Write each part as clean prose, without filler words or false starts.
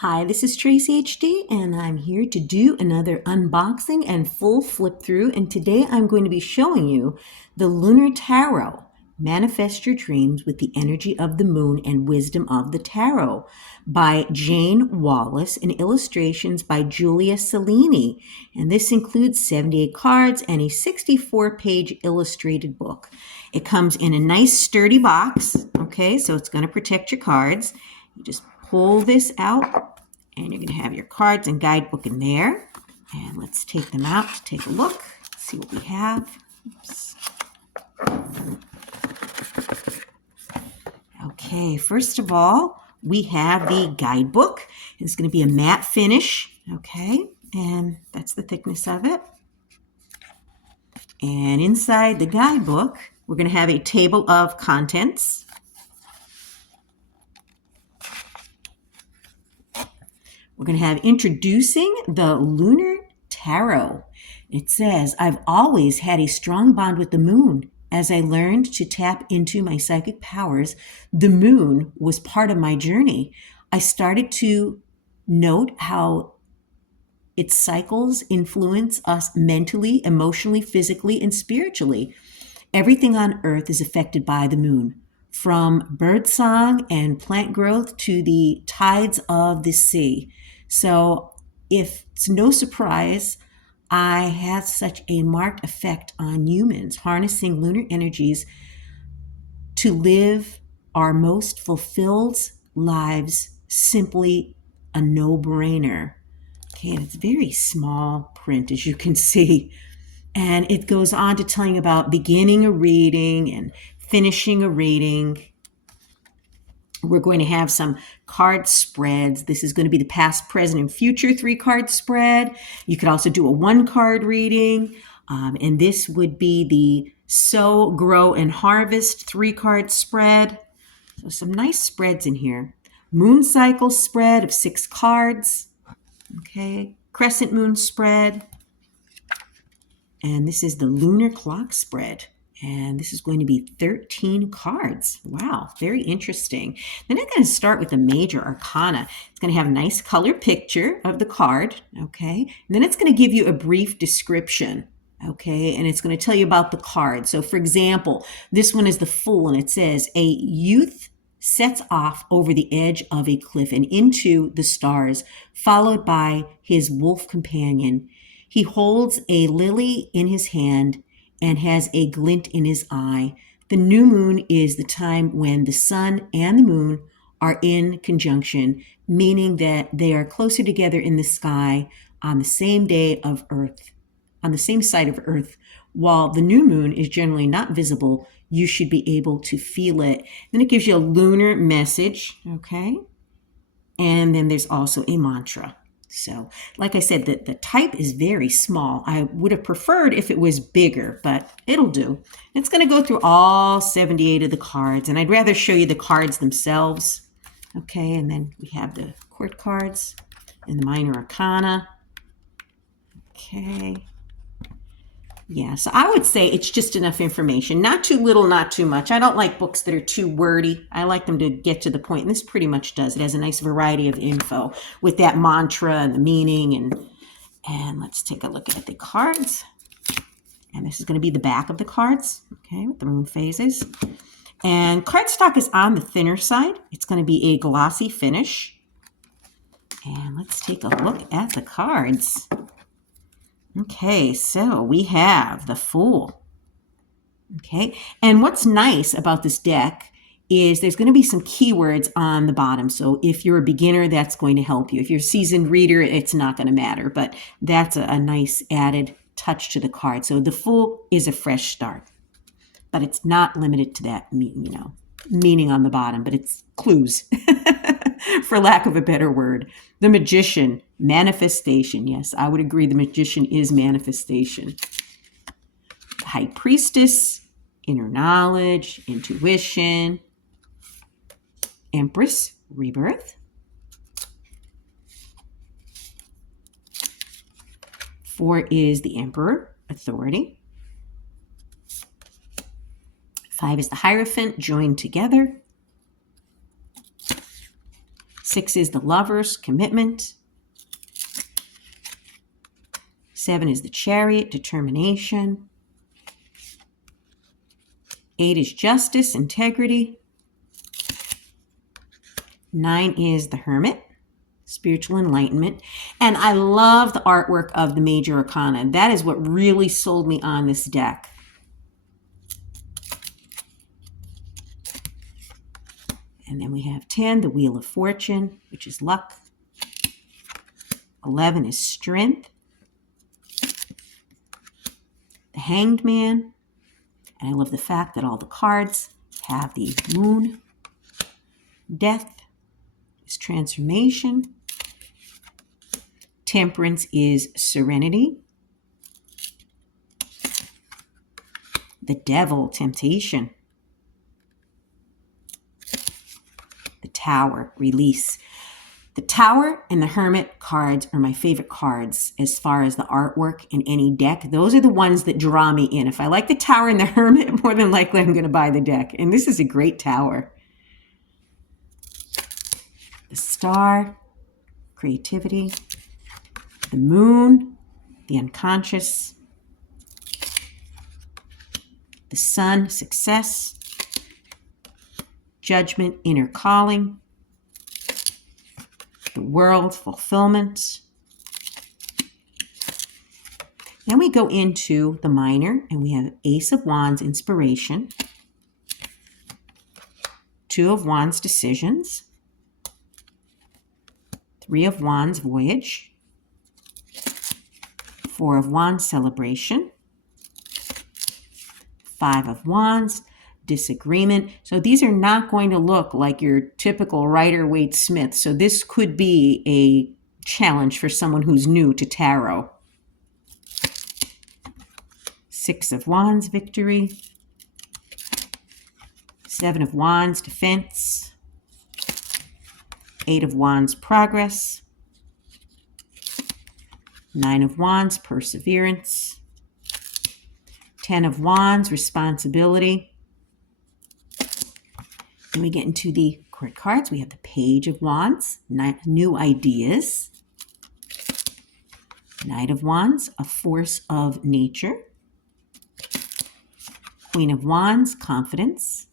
Hi, this is TraceyHD, and I'm here to do another unboxing and full flip through. And today I'm going to be showing you the Lunar Tarot. Manifest Your Dreams with the Energy of the Moon and Wisdom of the Tarot by Jayne Wallace and illustrations by Cellini. And this includes 78 cards and a 64-page illustrated book. It comes in a nice sturdy box, okay, so it's going to protect your cards. You just pull this out and you're going to have your cards and guidebook in there. And let's take them out to take a look, see what we have. Oops. Okay, first of all, we have the guidebook. It's going to be a matte finish, okay, and that's the thickness of it. And inside the guidebook, we're going to have a table of contents. We're going to have introducing the Lunar Tarot. It says, I've always had a strong bond with the moon. As I learned to tap into my psychic powers, the moon was part of my journey. I started to note how its cycles influence us mentally, emotionally, physically, and spiritually. Everything on Earth is affected by the moon, from birdsong and plant growth to the tides of the sea. So if it's no surprise, I have such a marked effect on humans, harnessing lunar energies to live our most fulfilled lives, simply a no-brainer. Okay, and it's very small print, as you can see. And it goes on to tell you about beginning a reading and finishing a reading. We're going to have some card spreads. This is going to be the past, present, and future 3-card spread. You could also do a 1-card reading. And this would be the Sow, Grow, and Harvest 3-card spread. So some nice spreads in here. Moon cycle spread of 6 cards. Okay, crescent moon spread. And this is the lunar clock spread. And this is going to be 13 cards. Wow, very interesting. Then I'm going to start with the major arcana. It's going to have a nice color picture of the card, okay? And then it's going to give you a brief description, okay? And it's going to tell you about the card. So for example, this one is the Fool, and it says, a youth sets off over the edge of a cliff and into the stars, followed by his wolf companion. He holds a lily in his hand and has a glint in his eye. The new moon is the time when the sun and the moon are in conjunction, meaning that they are closer together in the sky on the same day of Earth, on the same side of Earth. While the new moon is generally not visible, you should be able to feel it. Then it gives you a lunar message, okay? And then there's also a mantra. So, like I said, the type is very small. I would have preferred if it was bigger, but it'll do. It's going to go through all 78 of the cards, and I'd rather show you the cards themselves. Okay, and then we have the court cards and the minor arcana. Okay. Yeah, so I would say it's just enough information. Not too little, not too much. I don't like books that are too wordy. I like them to get to the point, and this pretty much does. It has a nice variety of info with that mantra and the meaning. And let's take a look at the cards. And this is going to be the back of the cards, okay, with the moon phases. And cardstock is on the thinner side. It's going to be a glossy finish. And let's take a look at the cards. Okay, so we have the Fool. Okay, and what's nice about this deck is there's going to be some keywords on the bottom. So if you're a beginner, that's going to help you. If you're a seasoned reader, it's not going to matter, but that's a nice added touch to the card. So the Fool is a fresh start, but it's not limited to that, meaning on the bottom, but it's clues, for lack of a better word. The Magician, manifestation. Yes, I would agree. The Magician is manifestation. The High Priestess, inner knowledge, intuition. Empress, rebirth. 4 is the Emperor, authority. 5 is the Hierophant, joined together. 6 is the Lovers, commitment. 7 is the Chariot, determination. 8 is Justice, integrity. 9 is the Hermit, spiritual enlightenment. And I love the artwork of the Major Arcana. That is what really sold me on this deck. And then we have 10, the Wheel of Fortune, which is luck. 11 is strength. The Hanged Man. And I love the fact that all the cards have the moon. Death is transformation. Temperance is serenity. The Devil, temptation. The Tower, release. The Tower and the Hermit cards are my favorite cards as far as the artwork in any deck. Those are the ones that draw me in. If I like the Tower and the Hermit, more than likely I'm going to buy the deck. And this is a great Tower. The Star, creativity. The Moon, the unconscious. The Sun, success. Judgment, inner calling. The World, fulfillment. Then we go into the minor, and we have Ace of Wands, inspiration. 2 of Wands, decisions. 3 of Wands, voyage. 4 of Wands, celebration. 5 of Wands, disagreement. So these are not going to look like your typical Rider-Waite-Smith. So this could be a challenge for someone who's new to tarot. 6 of Wands, victory. 7 of Wands, defense. 8 of Wands, progress. 9 of Wands, perseverance. 10 of Wands, responsibility. Then we get into the court cards. We have the Page of Wands, new ideas. Knight of Wands, a force of nature. Queen of Wands, confidence.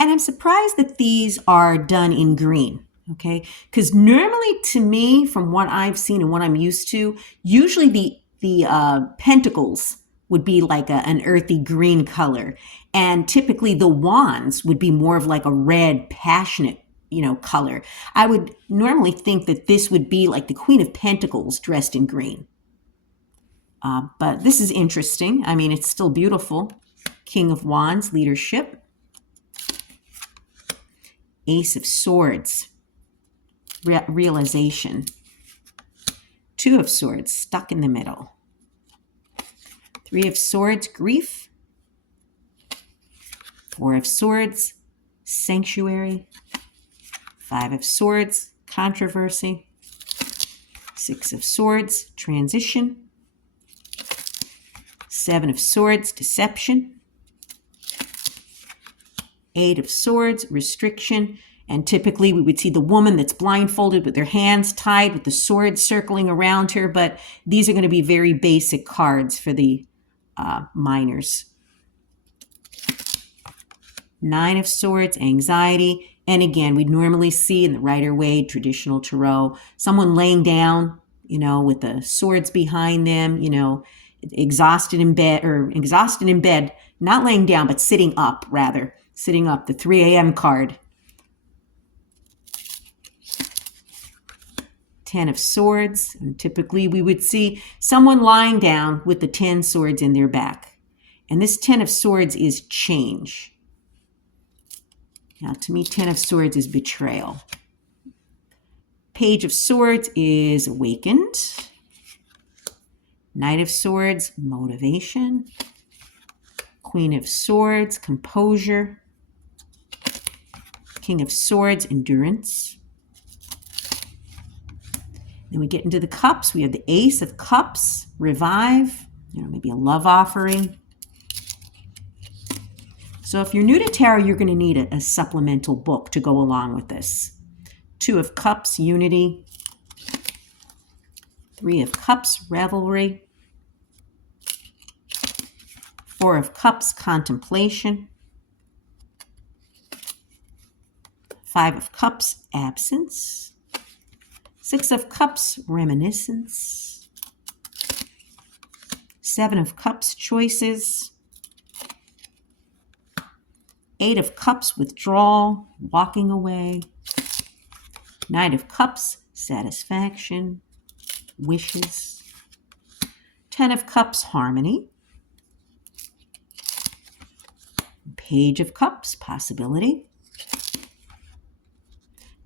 And I'm surprised that these are done in green, okay? Because normally to me, from what I've seen and what I'm used to, usually the pentacles would be like an earthy green color. And typically the wands would be more of like a red, passionate, color. I would normally think that this would be like the Queen of Pentacles dressed in green. But this is interesting. I mean, it's still beautiful. King of Wands, leadership. Ace of Swords, realization. 2 of Swords, stuck in the middle. 3 of Swords, grief. 4 of Swords, sanctuary. 5 of Swords, controversy. 6 of Swords, transition. 7 of Swords, deception. 8 of Swords, restriction. And typically we would see the woman that's blindfolded with their hands tied with the sword circling around her. But these are going to be very basic cards for the minors. 9 of Swords, anxiety. And again, we'd normally see in the Rider-Waite traditional tarot, someone laying down, with the swords behind them, exhausted in bed, not laying down, but sitting up rather. Sitting up, the 3 a.m. card. 10 of Swords, and typically we would see someone lying down with the 10 swords in their back. And this 10 of Swords is change. Now, to me, 10 of Swords is betrayal. Page of Swords is awakened. Knight of Swords, motivation. Queen of Swords, composure. King of Swords, endurance. Then we get into the cups. We have the Ace of Cups, revive, maybe a love offering. So if you're new to tarot, you're going to need a supplemental book to go along with this. 2 of Cups, unity. 3 of Cups, revelry. 4 of Cups, contemplation. 5 of Cups, absence. 6 of Cups, reminiscence. 7 of Cups, choices. 8 of Cups, withdrawal, walking away. 9 of Cups, satisfaction, wishes. 10 of Cups, harmony. Page of Cups, possibility.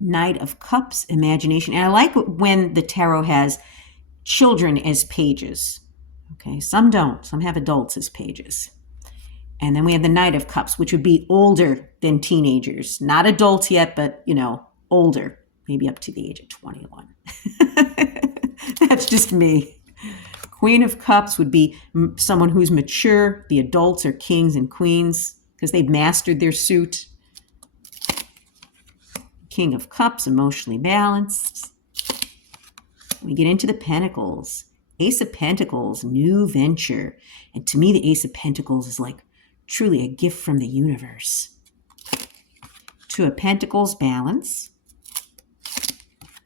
Knight of Cups, imagination. And I like when the tarot has children as pages. Okay, some don't. Some have adults as pages. And then we have the Knight of Cups, which would be older than teenagers. Not adults yet, but, older. Maybe up to the age of 21. That's just me. Queen of Cups would be someone who's mature. The adults are kings and queens because they've mastered their suit. King of Cups, emotionally balanced. We get into the Pentacles. Ace of Pentacles, new venture. And to me, the Ace of Pentacles is like truly a gift from the universe. 2 of Pentacles, balance.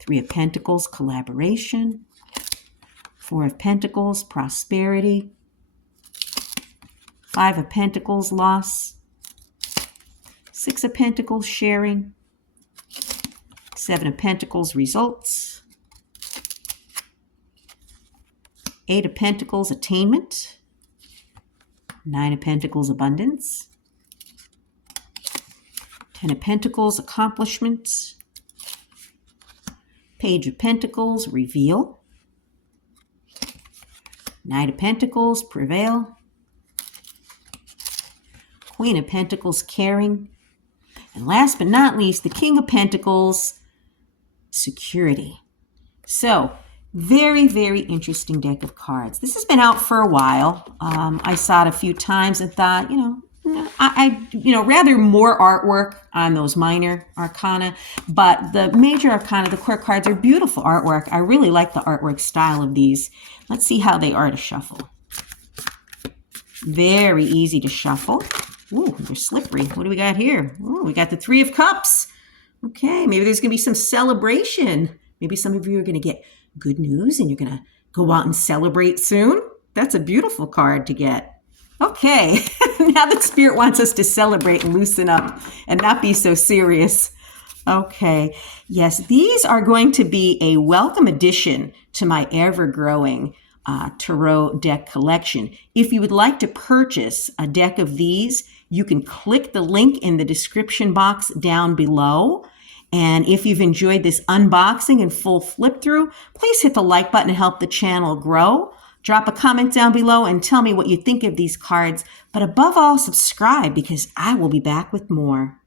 3 of Pentacles, collaboration. 4 of Pentacles, prosperity. 5 of Pentacles, loss. 6 of Pentacles, sharing. 7 of Pentacles, results. 8 of Pentacles, attainment. 9 of Pentacles, abundance. 10 of Pentacles, accomplishment. Page of Pentacles, reveal. Knight of Pentacles, prevail. Queen of Pentacles, caring. And last but not least, the King of Pentacles, security. So, very, very interesting deck of cards. This has been out for a while. I saw it a few times and thought, rather more artwork on those minor arcana, but the major arcana, the core cards, are beautiful artwork. I really like the artwork style of these. Let's see how they are to shuffle. Very easy to shuffle. Ooh, they're slippery. What do we got here? Ooh, we got the 3 of Cups. Okay, maybe there's going to be some celebration. Maybe some of you are going to get good news and you're going to go out and celebrate soon. That's a beautiful card to get. Okay, now that Spirit wants us to celebrate and loosen up and not be so serious. Okay, yes, these are going to be a welcome addition to my ever-growing tarot deck collection. If you would like to purchase a deck of these, you can click the link in the description box down below. And if you've enjoyed this unboxing and full flip through, please hit the like button to help the channel grow. Drop a comment down below and tell me what you think of these cards. But above all, subscribe because I will be back with more.